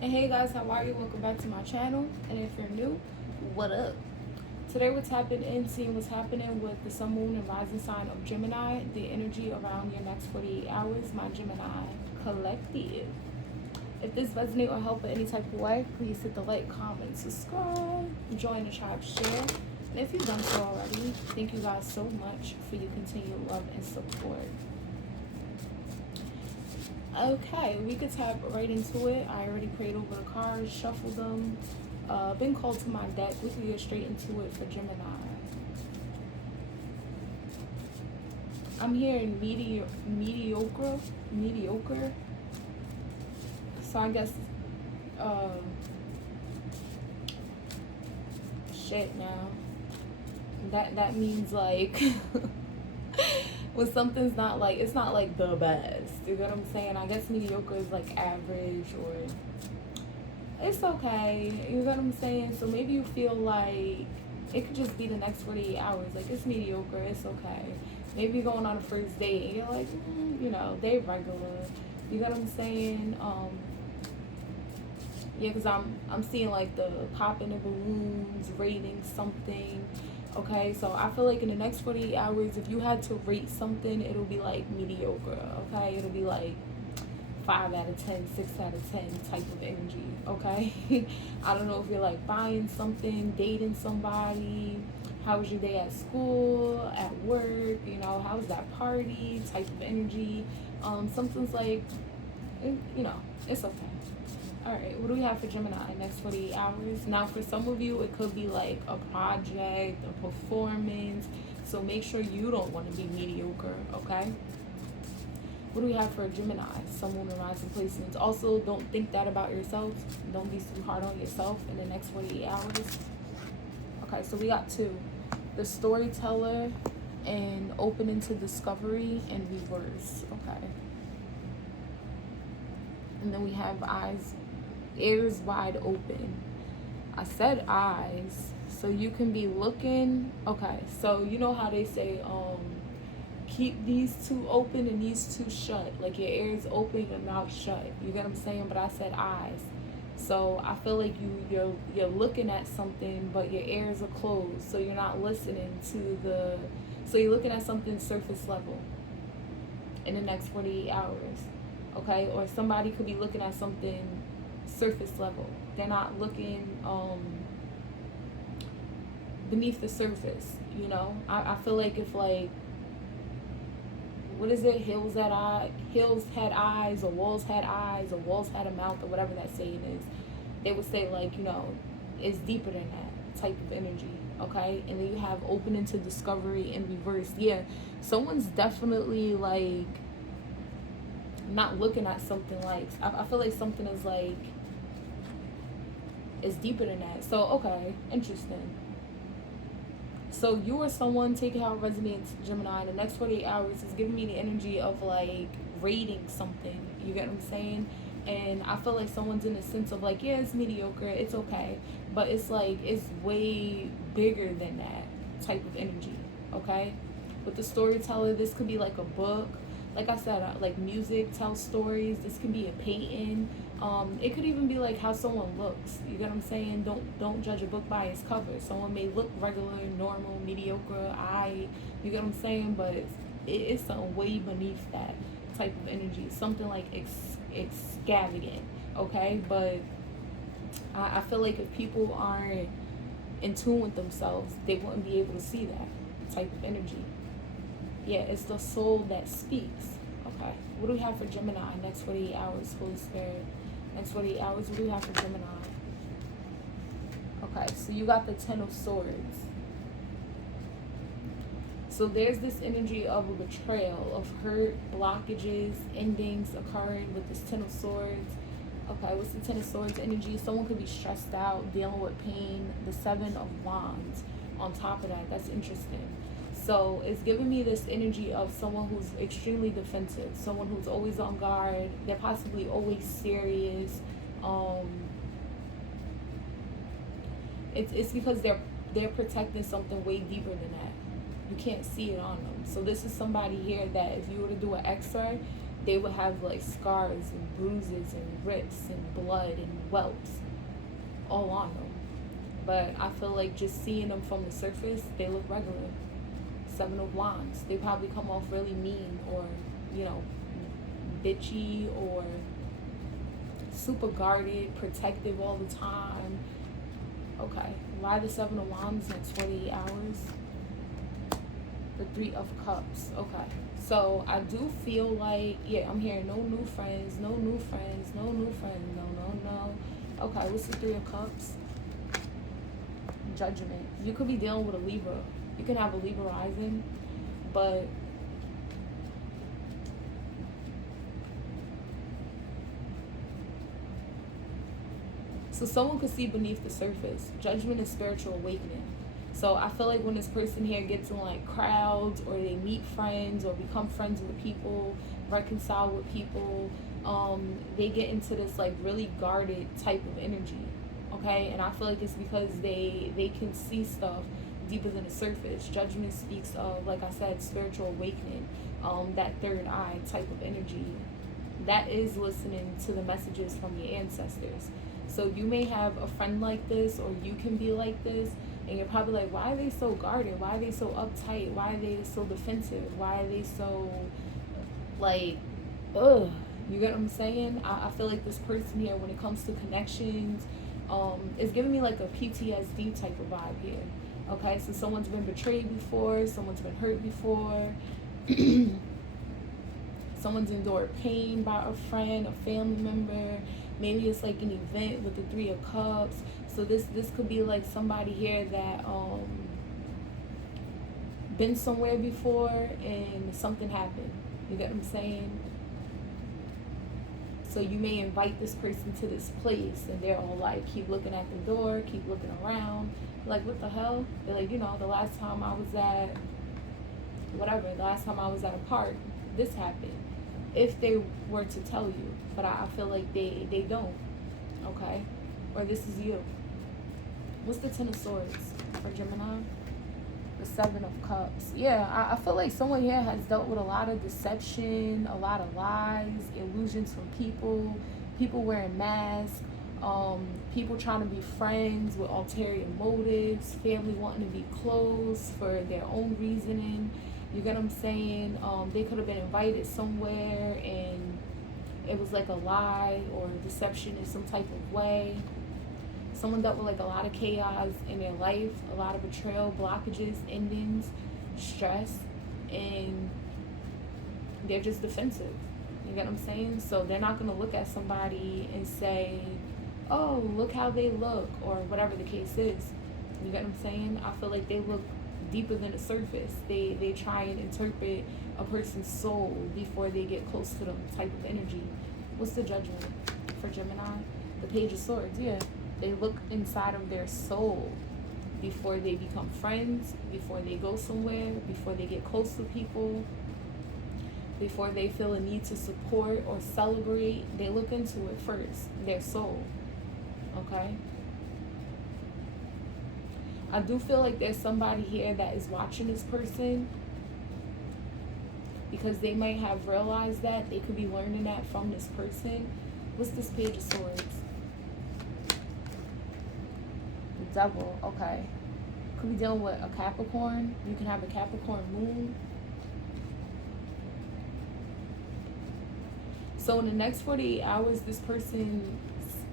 And hey guys, how are you? Welcome back to my channel. And if you're new, what up? Today we're tapping in, seeing what's happening with the sun, moon, and rising sign of Gemini, the energy around your next 48 hours, my Gemini collective. If this resonates or help in any type of way, please hit the like, comment, subscribe, join the tribe, share. And if you've done so already, thank you guys so much for your continued love and support. Okay, we could tap right into it. I already prayed over the cards, shuffled them, been called to my deck. We could get straight into it for Gemini. I'm hearing mediocre. So I guess, shit now. That means like when something's not like, it's not like the best. You know what I'm saying? I guess mediocre is like average, or it's okay. You know what I'm saying? So maybe you feel like it could just be the next 48 hours. Like, it's mediocre, it's okay. Maybe you're going on a first date and you're like, you know, they regular. You know what I'm saying? Yeah, because I'm seeing like the popping of balloons, rating something. Okay, so I feel like in the next 48 hours, if you had to rate something, it'll be like mediocre. Okay, it'll be like 5 out of 10, 6 out of 10 type of energy. Okay, I don't know if you're like buying something, dating somebody. How was your day at school, at work? You know, how was that party? Type of energy. Something's like, you know, it's okay. All right, what do we have for Gemini next 48 hours? Now, for some of you, it could be like a project, a performance. So make sure you don't want to be mediocre, okay? What do we have for Gemini? Sun, moon, and rising placements. Also, don't think that about yourself. Don't be too hard on yourself in the next 48 hours. Okay, so we got two. The storyteller and opening to discovery in reverse, okay? And then we have ears wide open. I said eyes, so you can be looking. Okay, so you know how they say keep these two open and these two shut, like your ears open, your mouth shut. You get what I'm saying? But I said eyes, so I feel like you're looking at something, but your ears are closed, so you're not listening to the. So you're looking at something surface level in the next 48 hours, okay? Or somebody could be looking at something surface level. They're not looking beneath the surface, you know? I feel like if, like, what is it? Hills had eyes, or walls had eyes, or walls had a mouth, or whatever that saying is. They would say, like, you know, it's deeper than that type of energy, okay? And then you have opening to discovery in reverse. Yeah, someone's definitely, like, not looking at something like, I feel like something is like, it's deeper than that. So, okay, interesting. So you or someone, take it how it resonates, Gemini, the next 48 hours is giving me the energy of like rating something. You get what I'm saying? And I feel like someone's in a sense of like, yeah, it's mediocre, it's okay. But it's like, it's way bigger than that type of energy, okay? With the storyteller, this could be like a book. Like I said, like music tells stories. This can be a painting. It could even be like how someone looks. You get what I'm saying? Don't judge a book by its cover. Someone may look regular, normal, mediocre, you get what I'm saying? But it's something way beneath that type of energy. Something like extravagant, okay? But I feel like if people aren't in tune with themselves, they wouldn't be able to see that type of energy. Yeah, it's the soul that speaks. Okay. What do we have for Gemini next 48 hours, Holy Spirit? Next 48 hours, what do we have for Gemini? Okay, so you got the Ten of Swords. So there's this energy of a betrayal, of hurt, blockages, endings occurring with this Ten of Swords. Okay, what's the Ten of Swords energy? Someone could be stressed out, dealing with pain. The Seven of Wands on top of that. That's interesting. So it's giving me this energy of someone who's extremely defensive, someone who's always on guard. They're possibly always serious. It's because they're protecting something way deeper than that. You can't see it on them. So this is somebody here that if you were to do an X-ray, they would have like scars and bruises and rips and blood and welts all on them. But I feel like just seeing them from the surface, they look regular. Seven of Wands. They probably come off really mean or, you know, bitchy or super guarded, protective all the time. Okay. Why the Seven of Wands next 48 hours? The Three of Cups. Okay. So I do feel like, yeah, I'm hearing no new friends, no new friends, no new friends, no. Okay, what's the Three of Cups? Judgment. You could be dealing with a Libra. You can have a Libra rising, but so someone could see beneath the surface. Judgment is spiritual awakening. So I feel like when this person here gets in like crowds or they meet friends or become friends with people, reconcile with people, they get into this like really guarded type of energy. Okay, and I feel like it's because they can see stuff deeper than the surface. Judgment speaks of, like I said, spiritual awakening, that third eye type of energy. That is listening to the messages from your ancestors. So you may have a friend like this, or you can be like this, and you're probably like, why are they so guarded? Why are they so uptight? Why are they so defensive? Why are they so, like, ugh? You get what I'm saying? I feel like this person here, when it comes to connections, it's giving me like a PTSD type of vibe here. Okay, so someone's been betrayed before, someone's been hurt before, someone's endured pain by a friend, a family member. Maybe it's like an event with the Three of Cups. So this could be like somebody here that been somewhere before and something happened. You get what I'm saying? So you may invite this person to this place and they're all like, keep looking at the door, keep looking around. Like, what the hell? They're like, you know, the last time I was at a park, this happened. If they were to tell you, but I feel like they don't, okay? Or this is you. What's the Ten of Swords for Gemini? The Seven of Cups. Yeah, I feel like someone here has dealt with a lot of deception, a lot of lies, illusions from people wearing masks, people trying to be friends with ulterior motives, family wanting to be close for their own reasoning. You get what I'm saying? They could have been invited somewhere and it was like a lie or deception in some type of way. Someone dealt with like a lot of chaos in their life, a lot of betrayal, blockages, endings, stress, and they're just defensive. You get what I'm saying? So they're not going to look at somebody and say, oh, look how they look, or whatever the case is. You get what I'm saying? I feel like they look deeper than the surface. They try and interpret a person's soul before they get close to them type of energy. What's the Judgment for Gemini? The Page of Swords, yeah. They look inside of their soul before they become friends, before they go somewhere, before they get close to people, before they feel a need to support or celebrate. They look into it first, their soul, okay? I do feel like there's somebody here that is watching this person because they might have realized that. They could be learning that from this person. What's this Page of Swords? The Devil, okay. Could be dealing with a Capricorn. You can have a Capricorn moon. So in the next 48 hours, this person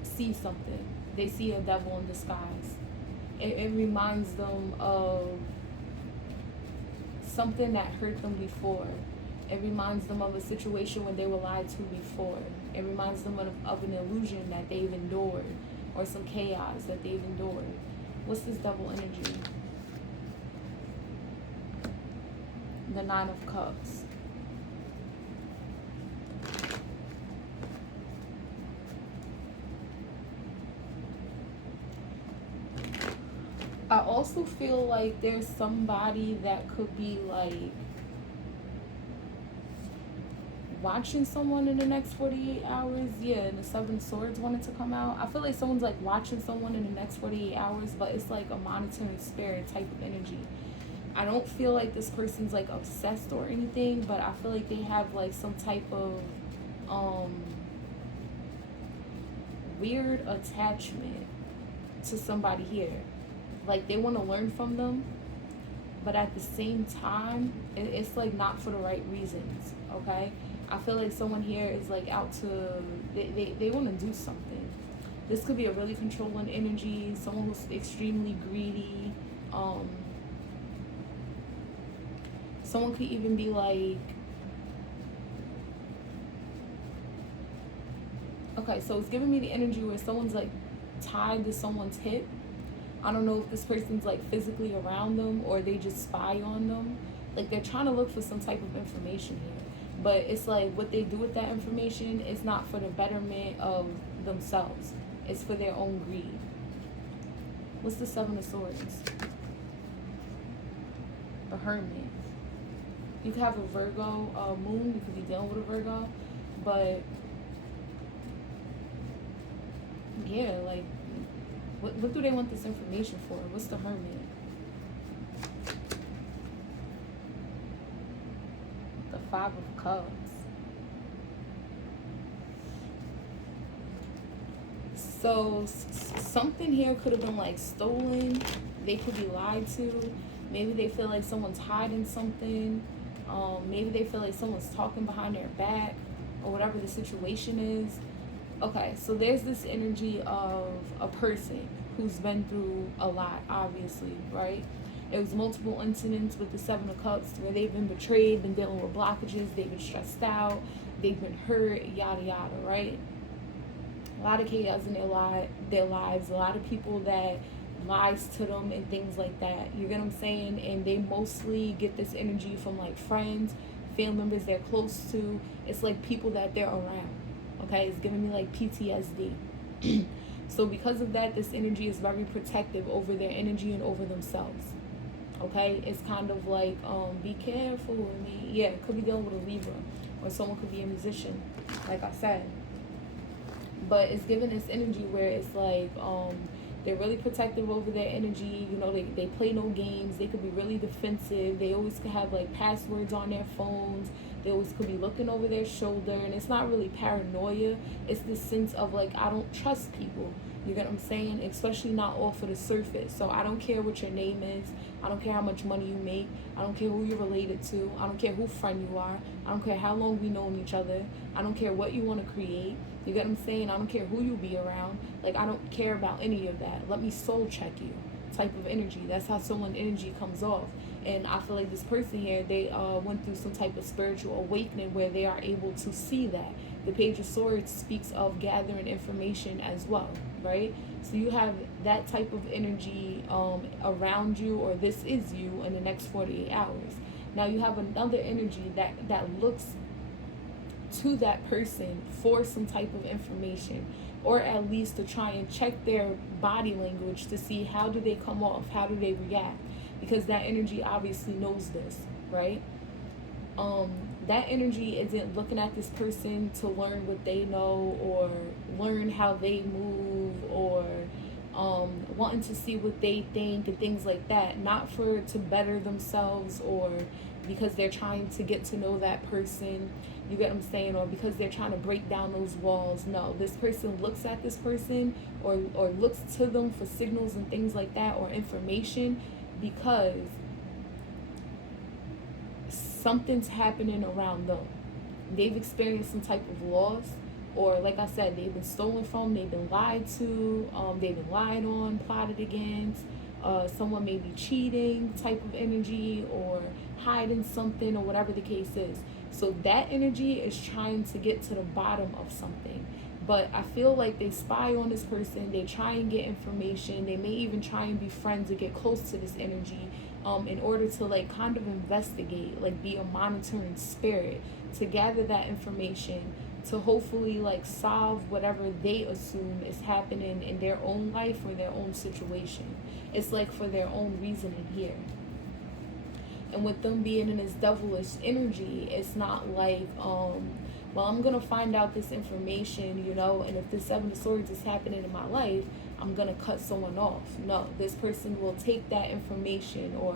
sees something. They see a devil in disguise. It reminds them of something that hurt them before. It reminds them of a situation when they were lied to before. It reminds them of an illusion that they've endured or some chaos that they've endured. What's this devil energy? The Nine of Cups. I also feel like there's somebody that could be like watching someone in the next 48 hours. Yeah, and the Seven of Swords wanted to come out. I feel like someone's like watching someone in the next 48 hours, but it's like a monitoring spirit type of energy. I don't feel like this person's like obsessed or anything, but I feel like they have like some type of weird attachment to somebody here. Like they want to learn from them, but at the same time, it's like not for the right reasons. Okay, I feel like someone here is like out to they want to do something. This could be a really controlling energy, someone who's extremely greedy. Someone could even be like, okay, so it's giving me the energy where someone's like tied to someone's hip. I don't know if this person's like physically around them or they just spy on them. Like they're trying to look for some type of information here. But it's like what they do with that information is not for the betterment of themselves. It's for their own greed. What's the Seven of Swords? The Hermit. You could have a Virgo moon. You could be dealing with a Virgo. But yeah, like what do they want this information for? What's the Hermit? The Five of Cups. So something here could have been like stolen. They could be lied to. Maybe they feel like someone's hiding something. Maybe they feel like someone's talking behind their back or whatever the situation is. Okay, so there's this energy of a person who's been through a lot, obviously, right? It was multiple incidents with the Seven of Cups where they've been betrayed, been dealing with blockages, they've been stressed out, they've been hurt, yada yada, right? A lot of chaos in their lives, a lot of people that lies to them and things like that. You get what I'm saying? And they mostly get this energy from like friends, family members they're close to. It's like people that they're around. Okay, it's giving me like PTSD. So because of that, this energy is very protective over their energy and over themselves. Okay, it's kind of like be careful with me. Yeah, it could be dealing with a Libra, or someone could be a musician, like I said. But it's giving this energy where it's like they're really protective over their energy. You know, they play no games. They could be really defensive. They always could have like passwords on their phones. They always could be looking over their shoulder. And it's not really paranoia. It's this sense of like, I don't trust people. You get what I'm saying? Especially not off of the surface. So I don't care what your name is. I don't care how much money you make. I don't care who you're related to. I don't care who friend you are. I don't care how long we known each other. I don't care what you want to create. You get what I'm saying? I don't care who you be around. Like, I don't care about any of that. Let me soul check you type of energy. That's how someone energy comes off. And I feel like this person here, they went through some type of spiritual awakening where they are able to see that. The Page of Swords speaks of gathering information as well, right? So you have that type of energy around you, or this is you in the next 48 hours. Now you have another energy that looks to that person for some type of information, or at least to try and check their body language to see how do they come off, how do they react, because that energy obviously knows this, right? That energy isn't looking at this person to learn what they know or learn how they move or wanting to see what they think and things like that. Not for to better themselves or because they're trying to get to know that person. You get what I'm saying? Or because they're trying to break down those walls. No, this person looks at this person or looks to them for signals and things like that or information because something's happening around them. They've experienced some type of loss, or like I said, they've been stolen from, they've been lied to, they've been lied on, plotted against, someone may be cheating type of energy or hiding something or whatever the case is. So that energy is trying to get to the bottom of something. But I feel like they spy on this person, they try and get information, they may even try and be friends or get close to this energy in order to like kind of investigate, like be a monitoring spirit to gather that information to hopefully like solve whatever they assume is happening in their own life or their own situation. It's like for their own reasoning here. And with them being in this devilish energy, it's not like, well, I'm going to find out this information, you know, and if the Seven of Swords is happening in my life, I'm going to cut someone off. No, this person will take that information or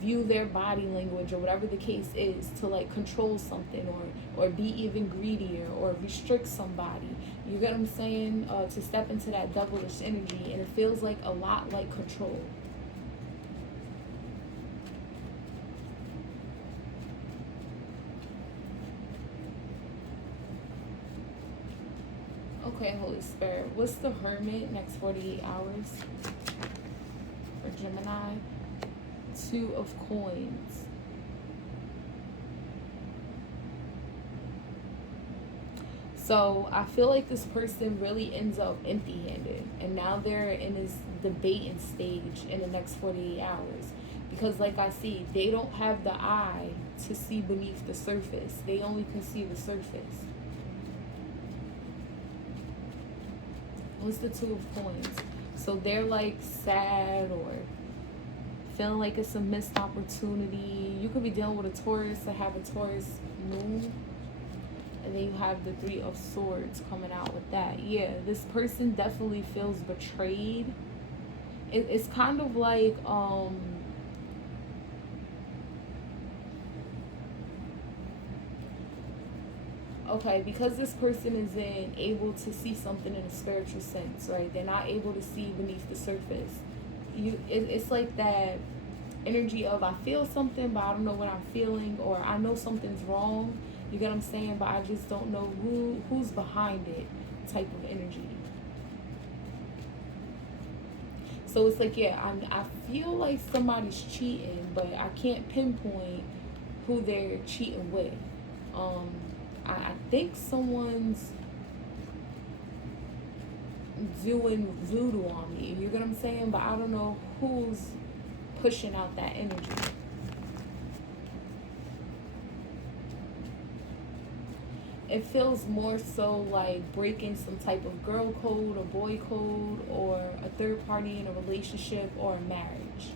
view their body language or whatever the case is to like control something, or be even greedier or restrict somebody. You get what I'm saying? To step into that devilish energy, and it feels like a lot like control. Okay, Holy Spirit, what's the Hermit next 48 hours for Gemini? Two of Coins. So I feel like this person really ends up empty-handed, and now they're in this debating stage in the next 48 hours. Because like I see, they don't have the eye to see beneath the surface. They only can see the surface. What's the Two of Coins? So they're like sad or feeling like it's a missed opportunity. You could be dealing with a Taurus or have a Taurus moon. And then you have the Three of Swords coming out with that. Yeah, this person definitely feels betrayed. It's kind of like, okay, because this person isn't able to see something in a spiritual sense, right? They're not able to see beneath the surface. It's like that energy of, I feel something, but I don't know what I'm feeling, or I know something's wrong. You get what I'm saying? But I just don't know who's behind it type of energy. So it's like, yeah, I feel like somebody's cheating, but I can't pinpoint who they're cheating with. I think someone's doing voodoo on me. You get what I'm saying? But I don't know who's pushing out that energy. It feels more so like breaking some type of girl code or boy code, or a third party in a relationship or a marriage.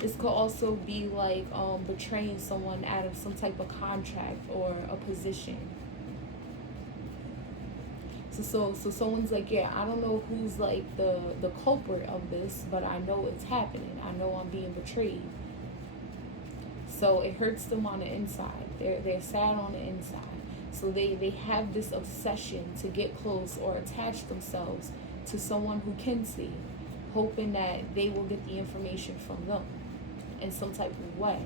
This could also be like betraying someone out of some type of contract or a position. So someone's like, yeah, I don't know who's like the culprit of this, but I know it's happening. I know I'm being betrayed. So it hurts them on the inside. They're sad on the inside. So they have this obsession to get close or attach themselves to someone who can see, hoping that they will get the information from them in some type of way.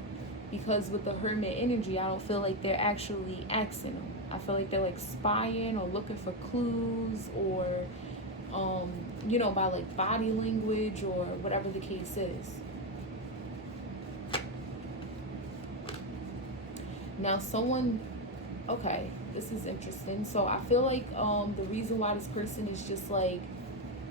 Because with the Hermit energy, I don't feel like they're actually asking them. I feel like they're like spying or looking for clues, or by like body language or whatever the case is. Now okay, this is interesting. So I feel like the reason why this person is just like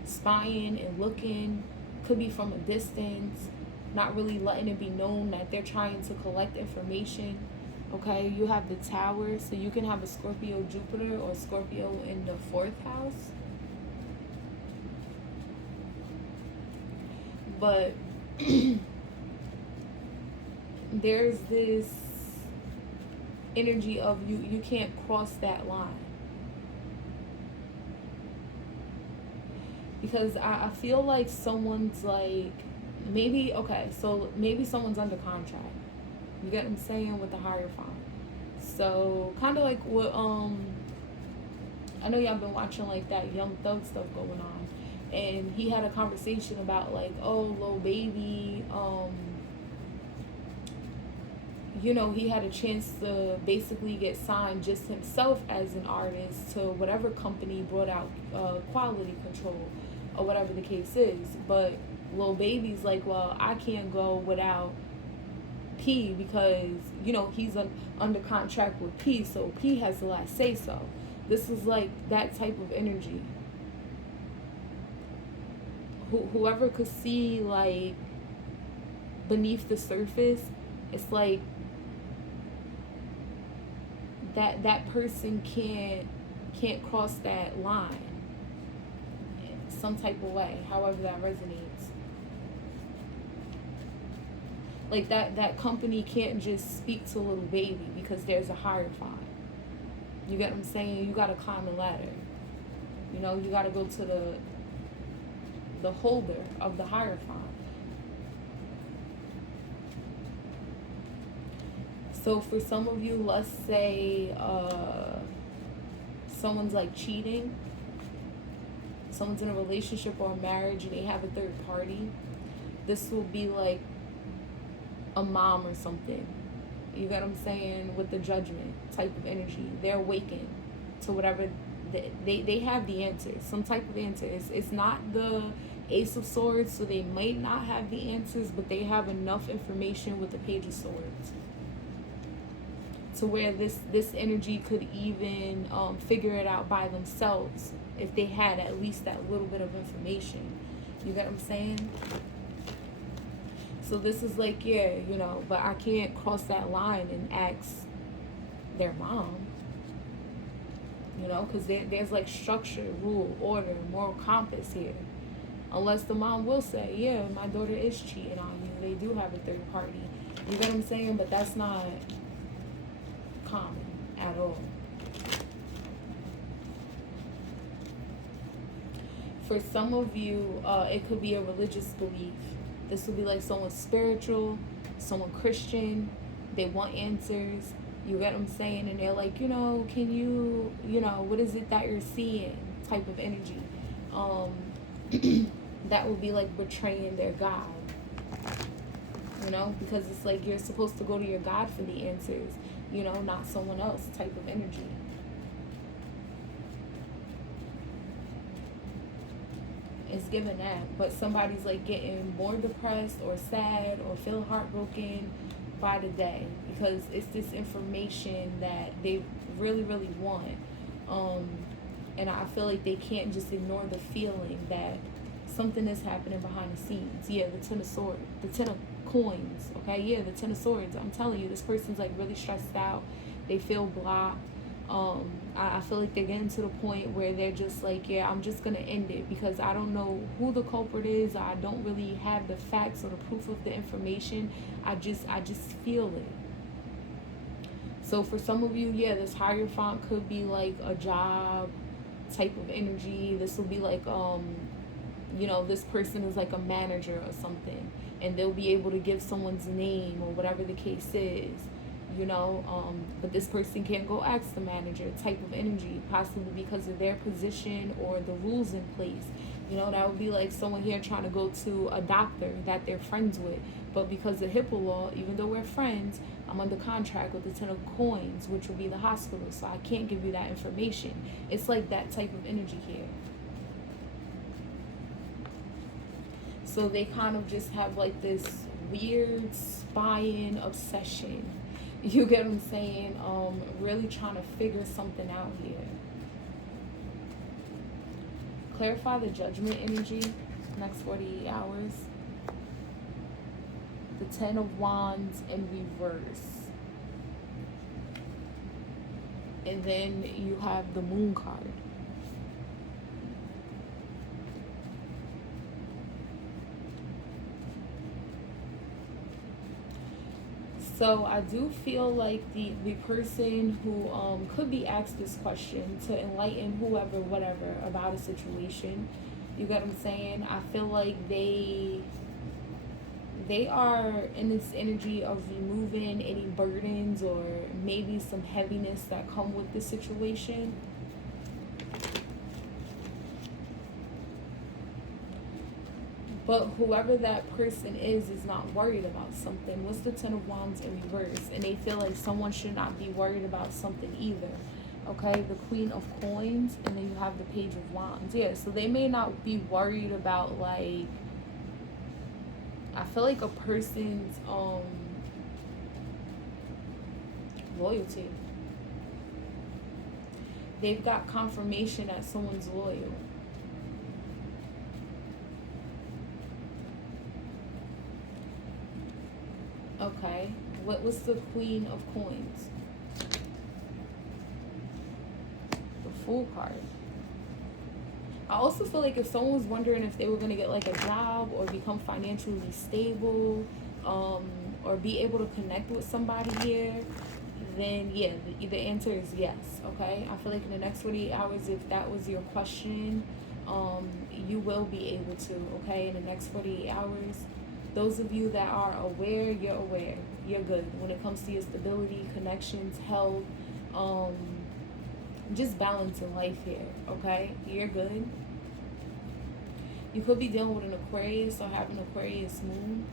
spying and looking could be from a distance, not really letting it be known that they're trying to collect information. Okay, you have the Tower, so you can have a Scorpio Jupiter or Scorpio in the 4th house. But there's this energy of you can't cross that line. Because I feel like someone's like, maybe someone's under contract. You get what I'm saying, with the Hierophant. So kind of like what I know y'all been watching like that Young Thug stuff going on, and he had a conversation about like, oh, Lil Baby, he had a chance to basically get signed just himself as an artist to whatever company brought out quality control or whatever the case is. But Lil Baby's like, well, I can't go without P because, he's under contract with P, so P has the last say so. This is like that type of energy. Whoever could see like beneath the surface, it's like that person can't cross that line in some type of way, however that resonates. Like that company can't just speak to Lil Baby because there's a Hierophant. You get what I'm saying? You gotta climb the ladder. You gotta go to the holder of the Hierophant. So for some of you, let's say someone's like cheating, someone's in a relationship or a marriage and they have a third party. This will be like a mom or something. You get what I'm saying? With the judgment type of energy. They're awakened to whatever. They have the answer. Some type of answer. It's not the Ace of Swords, so they might not have the answers, but they have enough information with the Page of Swords to where this energy could even figure it out by themselves if they had at least that little bit of information. You get what I'm saying? So this is like, yeah, you know, but I can't cross that line and ask their mom, you know, because there's like structure, rule, order, moral compass here. Unless the mom will say, yeah, my daughter is cheating on you. They do have a third party. You get what I'm saying? But that's not common at all. For some of you, it could be a religious belief. This would be like someone spiritual, someone Christian. They want answers. You get what I'm saying? And they're like, you know, can you, you know, what is it that you're seeing? Type of energy. That would be like betraying their God. You know, because it's like you're supposed to go to your God for the answers, you know, not someone else type of energy. It's given that, but somebody's like getting more depressed or sad or feel heartbroken by the day because it's this information that they really, really want. And I feel like they can't just ignore the feeling that something is happening behind the scenes. Yeah, the Ten of Swords, the Ten of Coins, okay? Yeah, the Ten of Swords. I'm telling you, this person's like really stressed out. They feel blocked. I feel like they're getting to the point where they're just like, yeah, I'm just going to end it because I don't know who the culprit is. I don't really have the facts or the proof of the information. I just feel it. So for some of you, yeah, this Hierophant could be like a job type of energy. This will be like, you know, this person is like a manager or something, and they'll be able to give someone's name or whatever the case is, you know, but this person can't go ask the manager type of energy, possibly because of their position or the rules in place. You know, that would be like someone here trying to go to a doctor that they're friends with, but because of HIPAA law, even though we're friends, I'm under contract with the Ten of Coins, which will be the hospital, so I can't give you that information. It's like that type of energy here. So they kind of just have like this weird spying obsession. You get what I'm saying? Really trying to figure something out here. Clarify the Judgment energy, next 48 hours. The Ten of Wands in reverse. And then you have the Moon card. So I do feel like the person who could be asked this question to enlighten whoever, whatever, about a situation, you get what I'm saying? I feel like they are in this energy of removing any burdens or maybe some heaviness that come with the situation. But whoever that person is not worried about something. What's the Ten of Wands in reverse? And they feel like someone should not be worried about something either. Okay, the Queen of Coins, and then you have the Page of Wands. Yeah, so they may not be worried about, like, I feel like a person's loyalty. They've got confirmation that someone's loyal. Okay, what was the Queen of Coins? The Fool card. I also feel like if someone was wondering if they were going to get like a job or become financially stable, or be able to connect with somebody here, then yeah, the answer is yes. Okay, I feel like in the next 48 hours, if that was your question, you will be able to. Okay, in the next 48 hours. Those of you that are aware, you're aware. You're good when it comes to your stability, connections, health, um, just balance in life here, okay? You're good. You could be dealing with an Aquarius or having an Aquarius moon.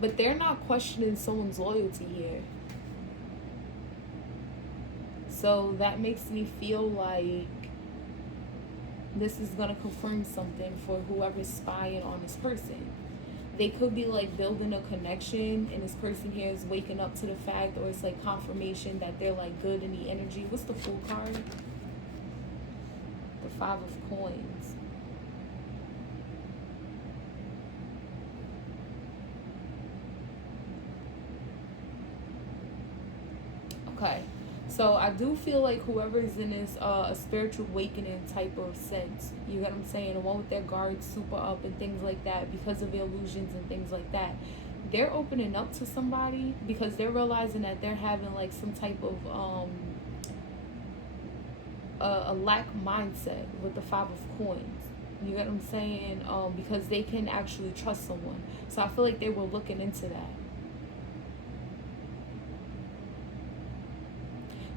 But they're not questioning someone's loyalty here. So that makes me feel like this is going to confirm something for whoever's spying on this person. They could be like building a connection, and this person here is waking up to the fact, or it's like confirmation that they're like good in the energy. What's the Fool card? The Five of Coins. Okay. So I do feel like whoever is in this a spiritual awakening type of sense, you get what I'm saying, the one with their guards super up and things like that, because of the illusions and things like that, they're opening up to somebody because they're realizing that they're having like some type of a lack mindset with the Five of Coins. You get what I'm saying? Because they can actually trust someone. So I feel like they were looking into that.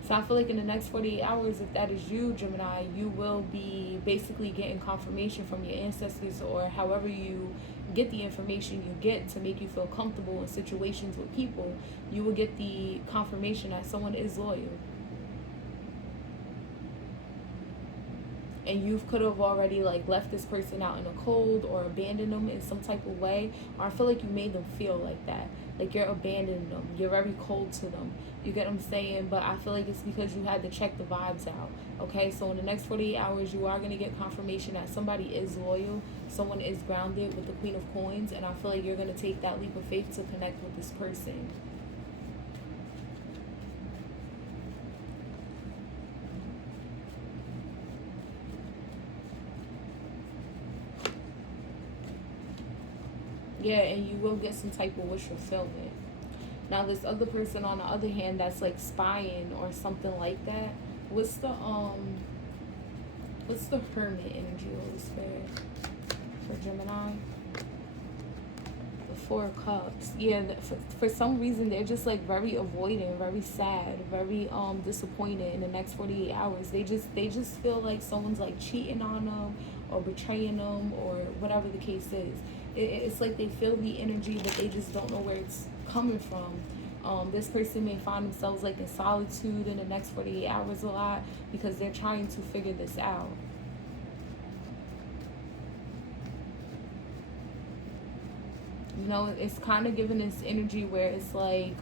So I feel like in the next 48 hours, if that is you, Gemini, you will be basically getting confirmation from your ancestors, or however you get the information you get to make you feel comfortable in situations with people. You will get the confirmation that someone is loyal. And you could have already like left this person out in the cold or abandoned them in some type of way. Or I feel like you made them feel like that. Like you're abandoning them. You're very cold to them. You get what I'm saying? But I feel like it's because you had to check the vibes out. Okay, so in the next 48 hours, you are going to get confirmation that somebody is loyal. Someone is grounded with the Queen of Coins. And I feel like you're going to take that leap of faith to connect with this person. Yeah, and you will get some type of wish fulfillment. Now, this other person, on the other hand, that's like spying or something like that. What's the Hermit energy, Holy Spirit, for Gemini? The Four of Cups. Yeah, for some reason they're just like very avoidant, very sad, very disappointed in the next 48 hours. They just feel like someone's like cheating on them or betraying them or whatever the case is. It's like they feel the energy, but they just don't know where it's coming from. This person may find themselves like in solitude in the next 48 hours a lot because they're trying to figure this out. You know, it's kind of giving this energy where it's like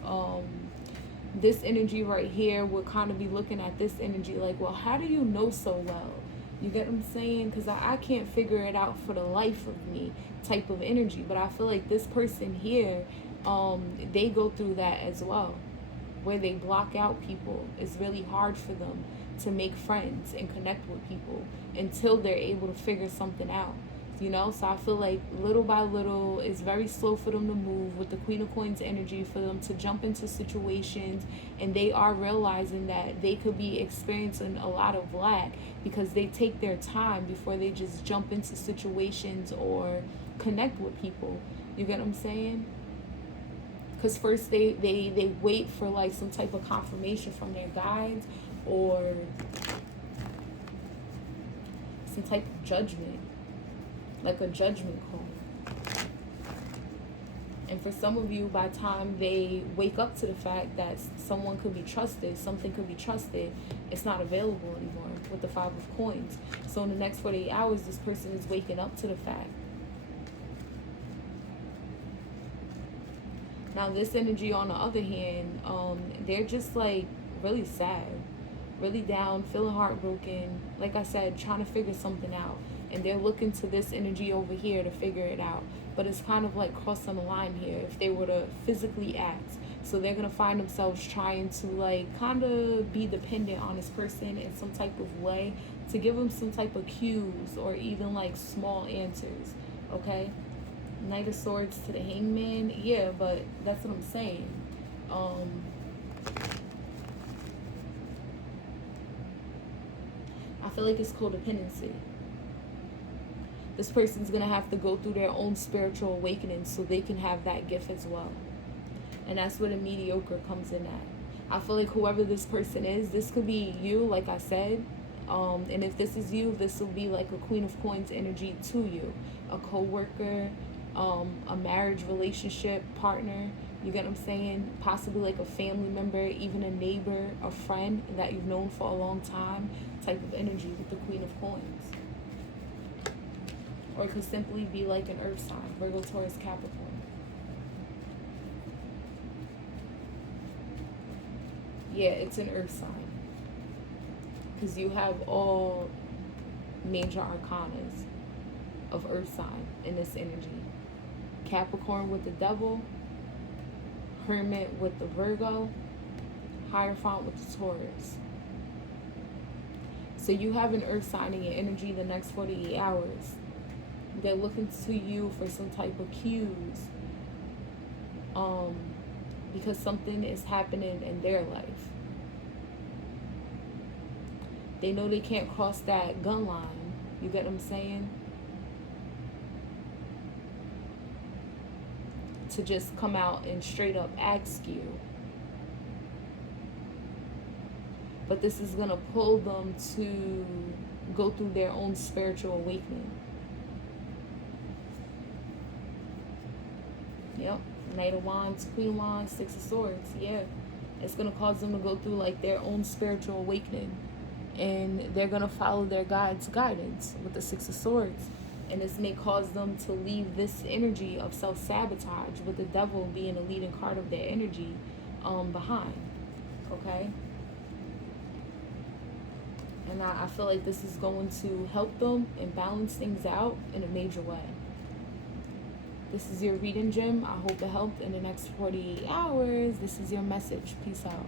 this energy right here would kind of be looking at this energy like, well, how do you know so well? You get what I'm saying? Because I can't figure it out for the life of me type of energy. But I feel like this person here, they go through that as well, where they block out people. It's really hard for them to make friends and connect with people until they're able to figure something out. You know, so I feel like little by little, it's very slow for them to move with the Queen of Coins energy, for them to jump into situations, and they are realizing that they could be experiencing a lot of lack because they take their time before they just jump into situations or connect with people. You get what I'm saying? Because first they wait for like some type of confirmation from their guides or some type of judgment. Like a judgment call. And for some of you, by the time they wake up to the fact that someone could be trusted, something could be trusted, it's not available anymore with the Five of Coins. So in the next 48 hours, this person is waking up to the fact. Now this energy, on the other hand, they're just like really sad, really down, feeling heartbroken. Like I said, trying to figure something out. And they're looking to this energy over here to figure it out. But it's kind of like crossing the line here if they were to physically act. So they're going to find themselves trying to like kind of be dependent on this person in some type of way to give them some type of cues or even like small answers. Okay? Knight of Swords to the Hangman. Yeah, but that's what I'm saying. I feel like it's codependency. This person's going to have to go through their own spiritual awakening so they can have that gift as well. And that's where the mediocre comes in at. I feel like whoever this person is, this could be you, like I said. And if this is you, this will be like a Queen of Coins energy to you. A co-worker, a marriage relationship partner. You get what I'm saying? Possibly like a family member, even a neighbor, a friend that you've known for a long time type of energy with the Queen of Coins. Or it could simply be like an earth sign, Virgo, Taurus, Capricorn. Yeah, it's an earth sign. Because you have all major arcanas of earth sign in this energy. Capricorn with the devil, Hermit with the Virgo, Hierophant with the Taurus. So you have an earth sign in your energy the next 48 hours. They're looking to you for some type of cues. Because something is happening in their life. They know they can't cross that gun line. You get what I'm saying? To just come out and straight up ask you. But this is going to pull them to go through their own spiritual awakening. Yep. Knight of Wands, Queen of Wands, Six of Swords. Yeah. It's going to cause them to go through like their own spiritual awakening. And they're going to follow their guide's guidance with the Six of Swords. And this may cause them to leave this energy of self-sabotage, with the devil being a leading card of their energy, behind. Okay? And I feel like this is going to help them and balance things out in a major way. This is your reading, Gem. I hope it helped in the next 48 hours. This is your message. Peace out.